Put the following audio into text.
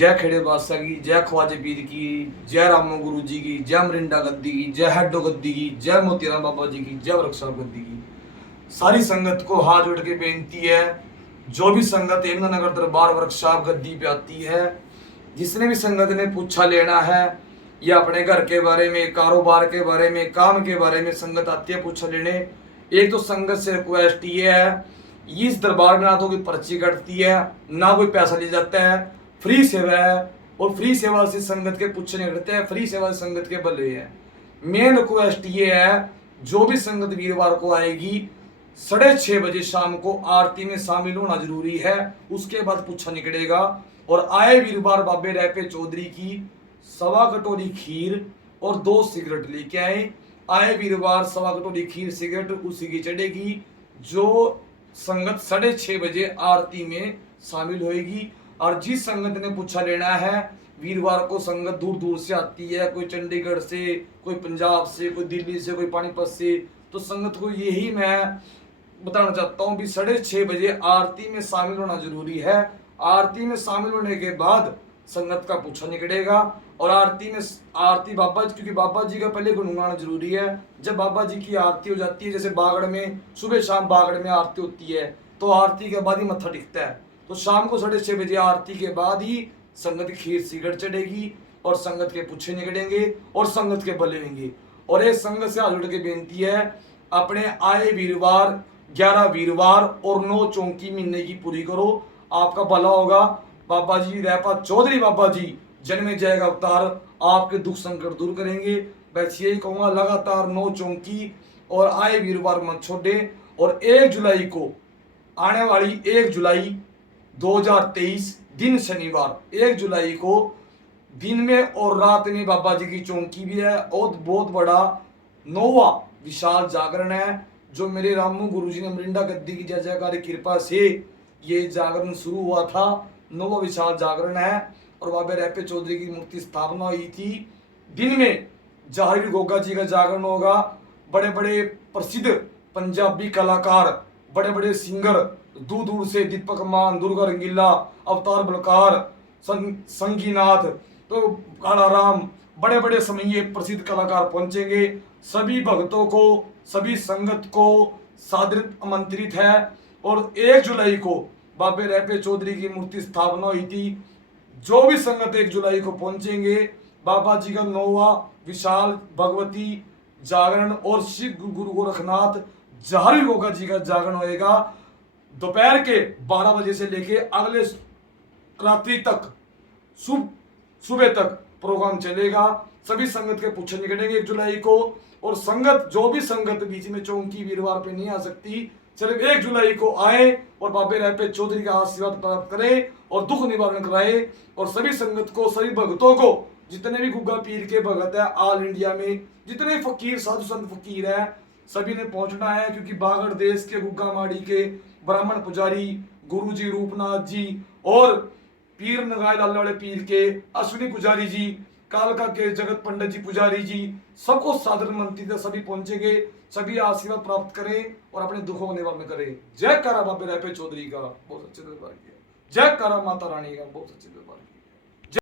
जय खेड़े बादशाह की, जय ख्वाजे पीर की, जय रामो गुरु जी की, जय मरिंडा गद्दी की, जय हेडो गद्दी की, जय मोतीराम बाबा जी की, जय वृक्षाप गद्दी की। सारी संगत को हाथ जोड़ के बेनती है, जो भी संगत यमुनानगर दरबार वर्कशॉप गद्दी पे आती है, जिसने भी संगत ने पूछा लेना है या अपने घर के बारे में, कारोबार के बारे में, काम के बारे में संगत आती है पूछा लेने, एक तो संगत से रिक्वेस्ट ये है, इस दरबार में ना तो कोई पर्ची कटती है, ना कोई पैसा लिया जाता है, फ्री सेवा है। और फ्री सेवा से संगत के पूछने करते हैं, फ्री सेवा से संगत के बल है। मेन रिक्वेस्ट ये है, जो भी संगत वीरवार को आएगी 6:30 बजे शाम को आरती में शामिल होना जरूरी है, उसके बाद पूछा निकलेगा। और आए वीरवार बाबे रैपे चौधरी की 1.25 कटोरी खीर और 2 सिगरेट लेके आए वीरवार 1.25 कटोरी खीर सिगरेट उसी की चढ़ेगी, जो संगत 6:30 बजे आरती में शामिल होएगी। और जिस संगत ने पूछा लेना है, वीरवार को संगत दूर दूर से आती है, कोई चंडीगढ़ से, कोई पंजाब से, कोई दिल्ली से, कोई पानीपत से, तो संगत को यही मैं बताना चाहता हूँ भी 6:30 बजे आरती में शामिल होना जरूरी है। आरती में शामिल होने के बाद संगत का पूछा निकलेगा। और आरती बाबा जी, क्योंकि बाबा जी का पहले गुणगान जरूरी है। जब बाबा जी की आरती हो जाती है, जैसे बागड़ में सुबह शाम बागड़ में आरती होती है, तो आरती के बाद ही मत्था टिकता है, तो शाम को 6:30 बजे आरती के बाद ही संगत खीर सिगरेट चढ़ेगी और संगत के पूछे निकलेंगे और संगत के बले होंगे। और ये संगत से हाथ जोड़ के बेनती है, अपने आए वीरवार 11 वीरवार और 9 चौंकी महीने की पूरी करो, आपका भला होगा। बाबा जी रैपा चौधरी बाबा जी जन्मे जाएगा अवतार, आपके दुख संकट दूर करेंगे। बस यही कहूंगा, लगातार 9 चौंकी और आए वीरवार मत छोड़े। और 1 जुलाई को, आने वाली 1 जुलाई 2023 दिन शनिवार 1 जुलाई को दिन में और रात में बाबा जी की चौंकी भी है, और बहुत बड़ा 9वां विशाल जागरण है, जो मेरे रामू गुरु जी ने मरिंडा गद्दी की जय जयकार कृपा से ये जागरण शुरू हुआ था। 9वां विशाल जागरण है और बाबा रैपे चौधरी की मूर्ति स्थापना हुई थी। दिन में जहारीर गोगा जी का जागरण होगा, बड़े बड़े प्रसिद्ध पंजाबी कलाकार, बड़े बड़े सिंगर दूर दूर से, दीपक मान, दुर्गा रंगीला, अवतार बलकार, संगीनाथ, तो कालाराम, बड़े बड़े समये प्रसिद्ध कलाकार पहुंचेंगे। सभी भक्तों को, सभी संगत को सादर आमंत्रित है। और 1 जुलाई को बाबे रैपे चौधरी की मूर्ति स्थापना हुई थी। जो भी संगत 1 जुलाई को पहुंचेंगे, बाबा जी का 9वां विशाल भगवती जागरण और शिव गुरु गोरखनाथ जहारी गोगा जी का जागरण होएगा। दोपहर के 12 बजे से लेके अगले रात्रि तक, सुबह तक प्रोग्राम चलेगा। सभी संगत के पूछे निकलेंगे 1 जुलाई को। और संगत, जो भी संगत बीच में चौंकी वीरवार पे नहीं आ सकती, सिर्फ 1 जुलाई को आए और बाबे रैपे चौधरी का आशीर्वाद प्राप्त करें और दुख निवारण कराए। और सभी संगत को, सभी भक्तों को, जितने भी गुग्गा पीर के भगत है ऑल इंडिया में, जितने फकीर साधु संत फकीर है, सभी ने पहुंचना है। क्योंकि बागड़ देश के गुग्गा माड़ी के ब्राह्मण पुजारी गुरु जी रूपनाथ जी और पीर नगाय लाल वाले पीर के अश्विनी पुजारी जी, कालका के जगत पंडित जी पुजारी जी, सबको सादर मंत्री सभी पहुंचेंगे। सभी आशीर्वाद प्राप्त करें और अपने दुखों को निवारण करें। जय कारा बाबे रैपे चौधरी का बहुत अच्छे दरबार किया, जय कारा माता रानी का बहुत अच्छे दरबार किया।